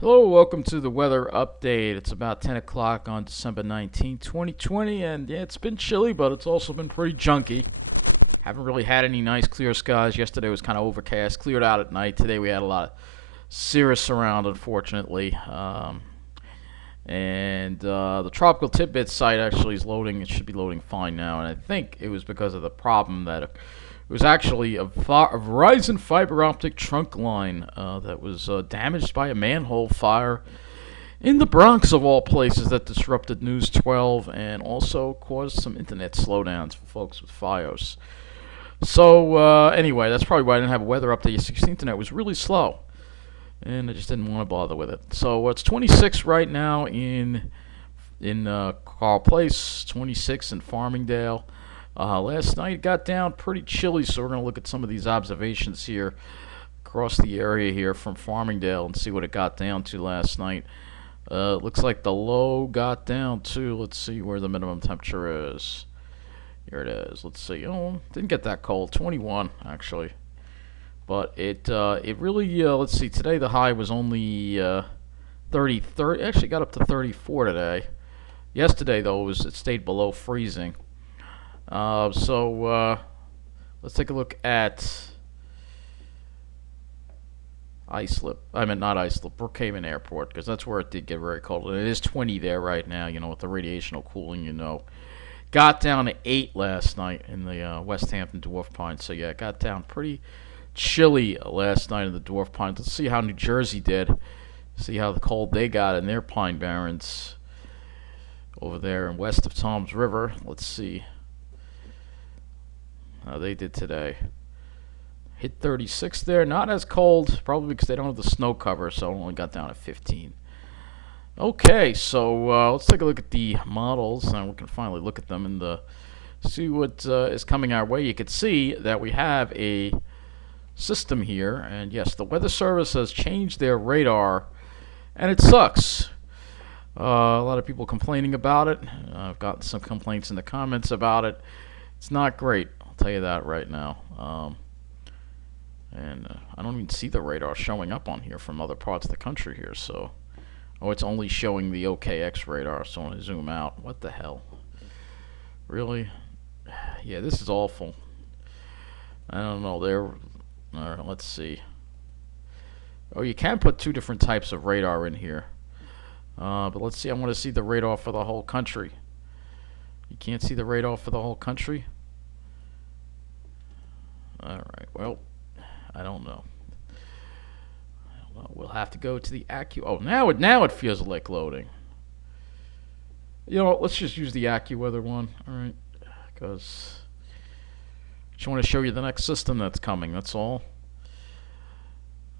Hello, welcome to the weather update. It's about 10 o'clock on December 19th, 2020, and yeah, it's been chilly, but it's also been pretty junky. Haven't really had any nice clear skies. Yesterday was kind of overcast, cleared out at night. Today we had a lot of cirrus around, unfortunately. And the tropical tidbit site actually is loading. It should be loading fine now, and I think it was because of the problem that it was actually a Verizon fiber optic trunk line that was damaged by a manhole fire in the Bronx, of all places, that disrupted News 12 and also caused some internet slowdowns for folks with FiOS. So anyway, that's probably why I didn't have a weather update. The internet was really slow, and I just didn't want to bother with it. So it's 26 right now in Carl Place, 26 in Farmingdale. Last night it got down pretty chilly, so we're going to look at some of these observations here across the area here from Farmingdale and see what it got down to last night. Looks like the low got down to, let's see where the minimum temperature is. Here it is. Let's see. Oh, didn't get that cold. 21 actually, but it really let's see. Today the high was only 30. Actually got up to 34 today. Yesterday though it stayed below freezing. So let's take a look at Islip. I mean, not Islip, Brookhaven Airport, because that's where it did get very cold. And it is 20 there right now, with the radiational cooling. Got down to 8 last night in the West Hampton Dwarf Pines. So, yeah, it got down pretty chilly last night in the Dwarf Pines. Let's see how New Jersey did. See how cold they got in their Pine Barrens over there and west of Toms River. Let's see how they did today. Hit 36 there. Not as cold, probably because they don't have the snow cover, so it only got down to 15. Okay, so let's take a look at the models, and we can finally look at them and see what is coming our way. You can see that we have a system here, and yes, the Weather Service has changed their radar, and it sucks. A lot of people complaining about it. I've gotten some complaints in the comments about it. It's not great, I'll tell you that right now. And I don't even see the radar showing up on here from other parts of the country here. So, it's only showing the OKX radar. So I'm gonna zoom out. What the hell? Really? Yeah, this is awful. I don't know. All right, let's see. Oh, you can put two different types of radar in here. But let's see. I want to see the radar for the whole country. You can't see the radar for the whole country? Alright, well, I don't know. Well, we'll have to go to the Oh, now it feels like loading. Let's just use the AccuWeather one, alright? Because I just want to show you the next system that's coming, that's all.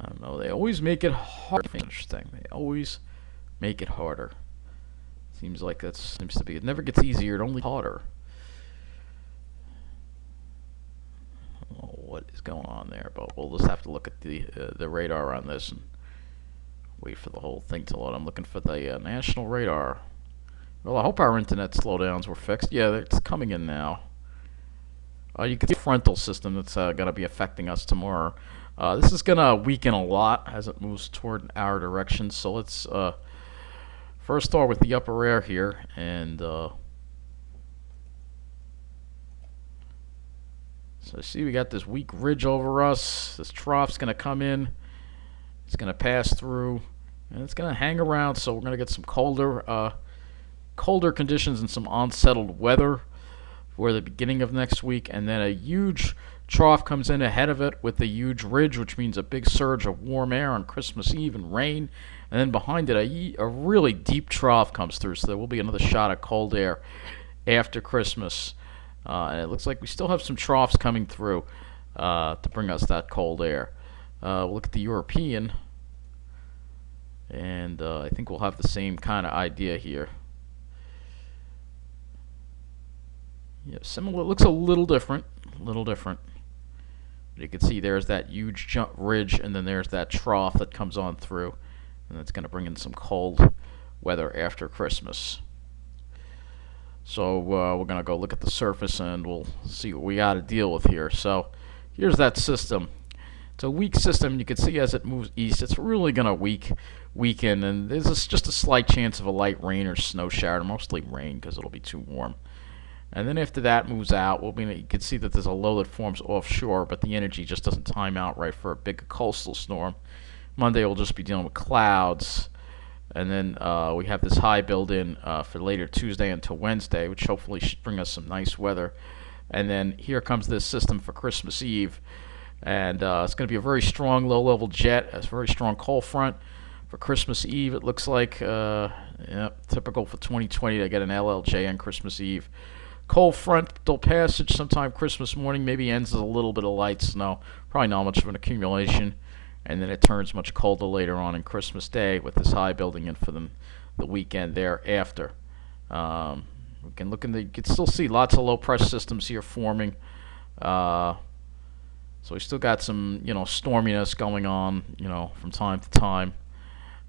I don't know, they always make it hard. Interesting. They always make it harder. Seems like seems to be. It never gets easier, it only harder. I don't know what is going on there, but we'll just have to look at the radar on this and wait for the whole thing to load. I'm looking for the national radar. Well, I hope our internet slowdowns were fixed. Yeah, it's coming in now. You can see the frontal system that's going to be affecting us tomorrow. This is going to weaken a lot as it moves toward our direction. So let's first start with the upper air here, and so see we got this weak ridge over us. This trough's going to come in. It's going to pass through, and it's going to hang around. So we're going to get some colder conditions and some unsettled weather for the beginning of next week, and then a huge trough comes in ahead of it with a huge ridge, which means a big surge of warm air on Christmas Eve and rain. And then behind it, a really deep trough comes through, so there will be another shot of cold air after Christmas. And it looks like we still have some troughs coming through to bring us that cold air. We'll look at the European, and I think we'll have the same kind of idea here. Yeah, similar. It looks a little different. But you can see there's that huge ridge, and then there's that trough that comes on through. And that's going to bring in some cold weather after Christmas. So we're going to go look at the surface, and we'll see what we got to deal with here. So here's that system. It's a weak system. You can see as it moves east, it's really going to weaken, and there's just a slight chance of a light rain or snow shower, mostly rain because it'll be too warm. And then after that moves out, you can see that there's a low that forms offshore, but the energy just doesn't time out right for a big coastal storm. Monday we'll just be dealing with clouds, and then we have this high build in for later Tuesday until Wednesday, which hopefully should bring us some nice weather. And then here comes this system for Christmas Eve, and it's going to be a very strong low-level jet, a very strong cold front for Christmas Eve. It looks like typical for 2020 to get an LLJ on Christmas Eve. Cold frontal passage sometime Christmas morning, maybe ends with a little bit of light snow, probably not much of an accumulation, and then it turns much colder later on in Christmas Day with this high building in for the weekend thereafter. We can look you can still see lots of low pressure systems here forming. So we still got some storminess going on from time to time.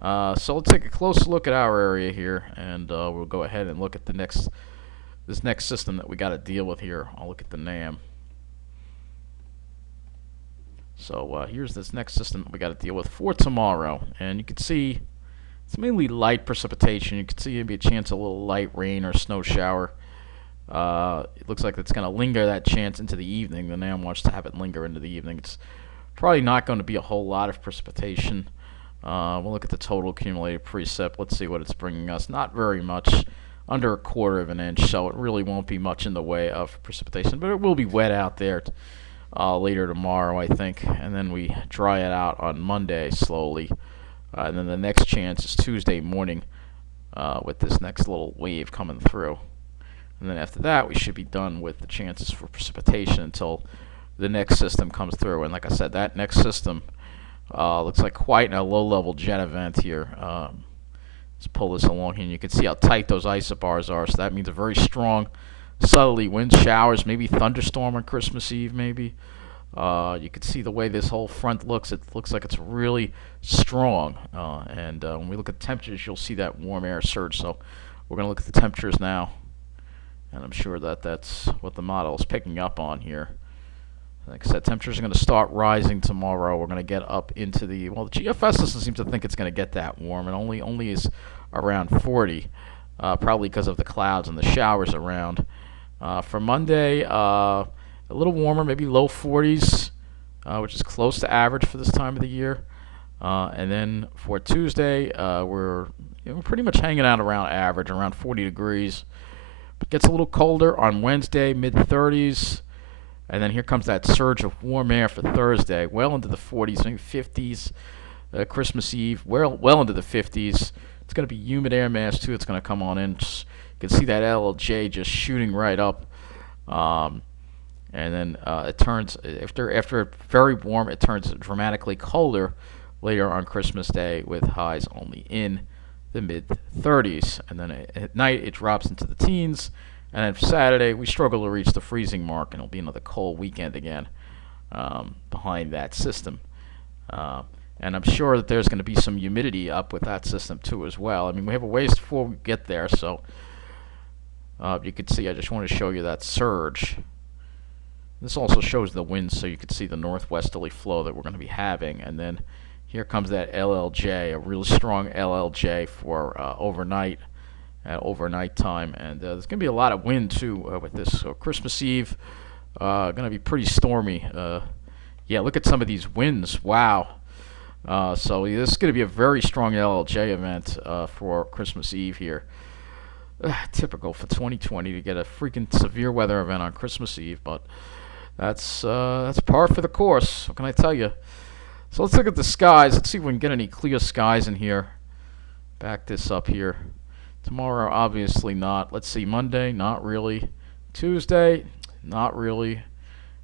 So let's take a close look at our area here, and we'll go ahead and look at this next system that we got to deal with here. I'll look at the NAM. So here's this next system that we got to deal with for tomorrow, and you can see it's mainly light precipitation. You can see maybe a chance of a little light rain or snow shower. It looks like it's going to linger that chance into the evening. The NAM wants to have it linger into the evening. It's probably not going to be a whole lot of precipitation. We'll look at the total accumulated precip. Let's see what it's bringing us. Not very much. Under a quarter of an inch, so it really won't be much in the way of precipitation, but it will be wet out there later tomorrow, I think, and then we dry it out on Monday slowly, and then the next chance is Tuesday morning with this next little wave coming through, and then after that we should be done with the chances for precipitation until the next system comes through. And like I said, that next system looks like quite a low-level jet event here. Let's pull this along here, and you can see how tight those isobars are. So that means a very strong southerly wind showers, maybe thunderstorm on Christmas Eve, maybe. You can see the way this whole front looks. It looks like it's really strong. And when we look at temperatures, you'll see that warm air surge. So we're going to look at the temperatures now, and I'm sure that that's what the model is picking up on here. Like I said, temperatures are going to start rising tomorrow. We're going to get up into the GFS doesn't seem to think it's going to get that warm. It only is around 40, probably because of the clouds and the showers around. For Monday, a little warmer, maybe low 40s, which is close to average for this time of the year. And then for Tuesday, we're pretty much hanging out around average, around 40 degrees. It gets a little colder on Wednesday, mid-30s. And then here comes that surge of warm air for Thursday, well into the 40s, maybe 50s. Christmas Eve, well into the 50s. It's going to be humid air mass too. It's going to come on in. You can see that LLJ just shooting right up. And then it turns after very warm, it turns dramatically colder later on Christmas Day with highs only in the mid-30s. And then at night it drops into the teens. And then for Saturday, we struggle to reach the freezing mark, and it'll be another cold weekend again behind that system. And I'm sure that there's going to be some humidity up with that system too as well. I mean, we have a ways before we get there, so you can see I just want to show you that surge. This also shows the wind, so you can see the northwesterly flow that we're going to be having. And then here comes that LLJ, a really strong LLJ for overnight. At overnight time, and there's going to be a lot of wind too with this. So Christmas Eve going to be pretty stormy. Yeah, look at some of these winds. Wow. So this is going to be a very strong LLJ event for Christmas Eve here. Typical for 2020 to get a freaking severe weather event on Christmas Eve, but that's par for the course. What can I tell you? So let's look at the skies. Let's see if we can get any clear skies in here. Back this up here. Tomorrow, obviously not. Let's see, Monday, not really. Tuesday, not really.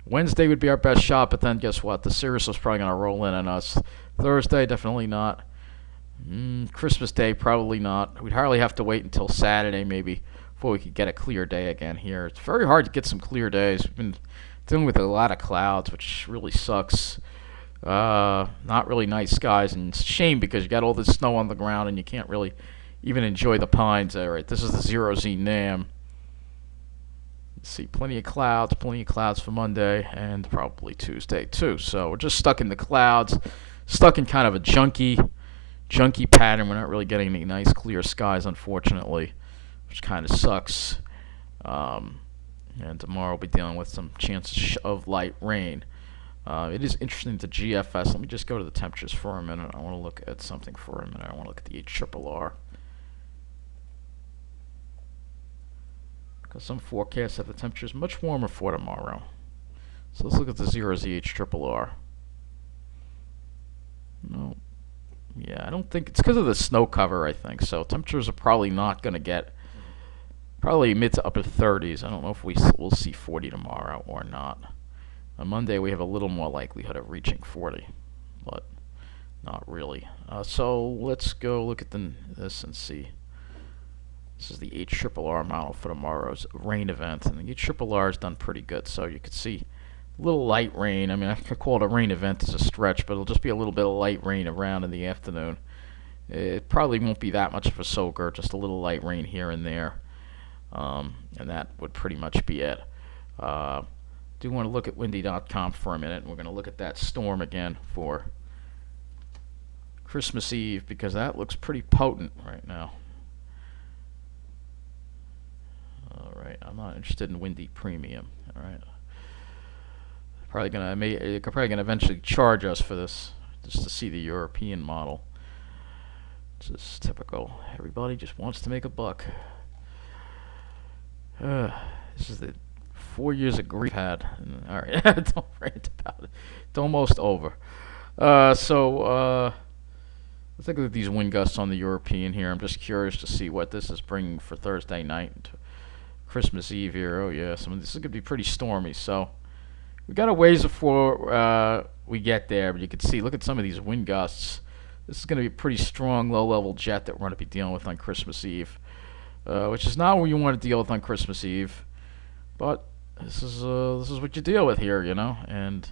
Wednesday would be our best shot, but then guess what? The cirrus is probably going to roll in on us. Thursday, definitely not. Christmas Day, probably not. We'd hardly have to wait until Saturday, maybe, before we could get a clear day again here. It's very hard to get some clear days. We've been dealing with a lot of clouds, which really sucks. Not really nice skies, and it's a shame because you got all this snow on the ground, and you can't really even enjoy the pines. All right, this is the 0Z NAM. See, plenty of clouds for Monday and probably Tuesday too. So we're just stuck in the clouds, stuck in kind of a junky pattern. We're not really getting any nice clear skies, unfortunately, which kind of sucks. Um, and tomorrow we'll be dealing with some chances of light rain. It is interesting to GFS. Let me just go to the temperatures for a minute. I want to look at something for a minute. I want to look at the HRRR. Because some forecasts have the temperatures much warmer for tomorrow. So let's look at the 0Z HRRR. No. Yeah, I don't think it's because of the snow cover, I think. So temperatures are probably not going to get probably mid to upper 30s. I don't know if we'll see 40 tomorrow or not. On Monday, we have a little more likelihood of reaching 40, but not really. So let's go look at this and see. This is the HRRR model for tomorrow's rain event, and the HRRR has done pretty good. So you can see a little light rain. I mean, I could call it a rain event as a stretch, but it'll just be a little bit of light rain around in the afternoon. It probably won't be that much of a soaker, just a little light rain here and there, and that would pretty much be it. Do want to look at windy.com for a minute, and we're going to look at that storm again for Christmas Eve, because that looks pretty potent right now. Alright, I'm not interested in windy premium. Alright. They're probably gonna eventually charge us for this, just to see the European model. This is typical. Everybody just wants to make a buck. This is the 4 years of grief had. Alright, don't rant about it. It's almost over. Let's look at these wind gusts on the European here. I'm just curious to see what this is bringing for Thursday night and Christmas Eve here. Oh yeah, this is going to be pretty stormy. So we got a ways before we get there, but you can see, look at some of these wind gusts. This is going to be a pretty strong low-level jet that we're going to be dealing with on Christmas Eve, which is not what you want to deal with on Christmas Eve, but this is what you deal with here, you know. And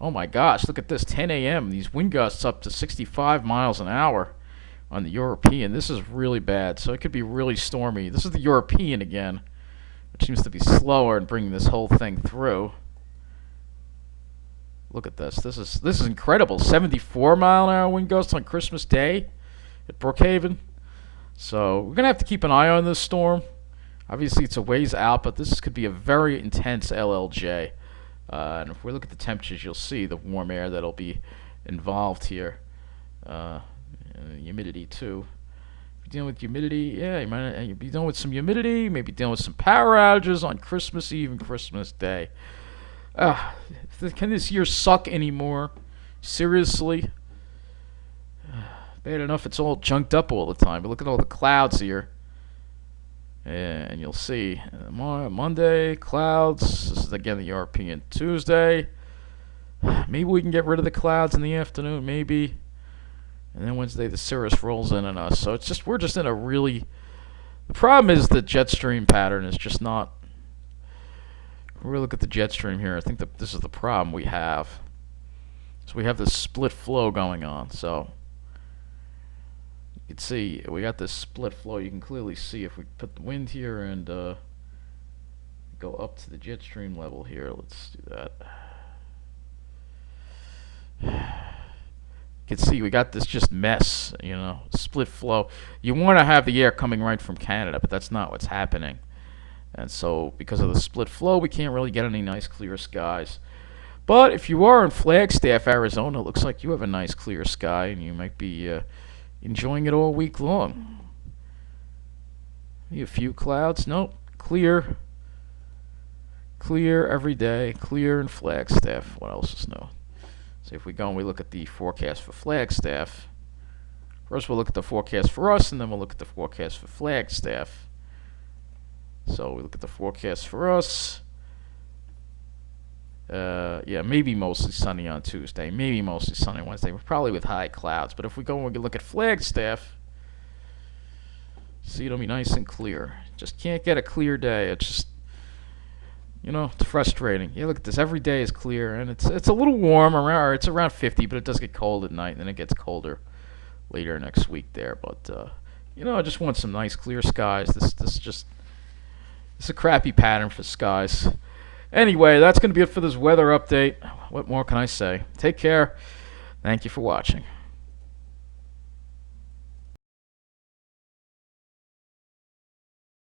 oh my gosh, look at this, 10 a.m. These wind gusts up to 65 miles an hour on the European. This is really bad, so it could be really stormy. This is the European again, which seems to be slower in bringing this whole thing through. Look at this. This is incredible. 74-mile-an-hour wind gusts on Christmas Day at Brookhaven. So we're gonna have to keep an eye on this storm. Obviously, it's a ways out, but this could be a very intense LLJ. And if we look at the temperatures, you'll see the warm air that'll be involved here. Humidity too. If you're dealing with humidity, yeah, you might be dealing with some humidity. Maybe dealing with some power outages on Christmas Eve and Christmas Day. Can this year suck anymore? Seriously? Bad enough it's all junked up all the time, but look at all the clouds here. And you'll see Monday, clouds. This is again the European. Tuesday, maybe we can get rid of the clouds in the afternoon, maybe. And then Wednesday, the cirrus rolls in on us. So we're just in a really. The problem is the jet stream pattern is just not. We look at the jet stream here. I think that this is the problem we have. So we have this split flow going on. So you can see we got this split flow. You can clearly see if we put the wind here and go up to the jet stream level here. Let's do that. You can see we got this just mess, you know, split flow. You want to have the air coming right from Canada, but that's not what's happening. And so because of the split flow, we can't really get any nice clear skies. But if you are in Flagstaff, Arizona, it looks like you have a nice clear sky, and you might be enjoying it all week long. Maybe a few clouds. Nope. Clear. Clear every day. Clear in Flagstaff. What else is new? So if we go and we look at the forecast for Flagstaff, first we'll look at the forecast for us, and then we'll look at the forecast for Flagstaff. So we look at the forecast for us. Yeah, maybe mostly sunny on Tuesday, maybe mostly sunny Wednesday, probably with high clouds. But if we go and we look at Flagstaff, see, it'll be nice and clear. Just can't get a clear day. It's just, you know, it's frustrating. Yeah, look at this. Every day is clear, and it's a little warm around. It's around 50, but it does get cold at night, and then it gets colder later next week there. But you know, I just want some nice clear skies. This just, It's a crappy pattern for skies. Anyway, that's going to be it for this weather update. What more can I say? Take care. Thank you for watching.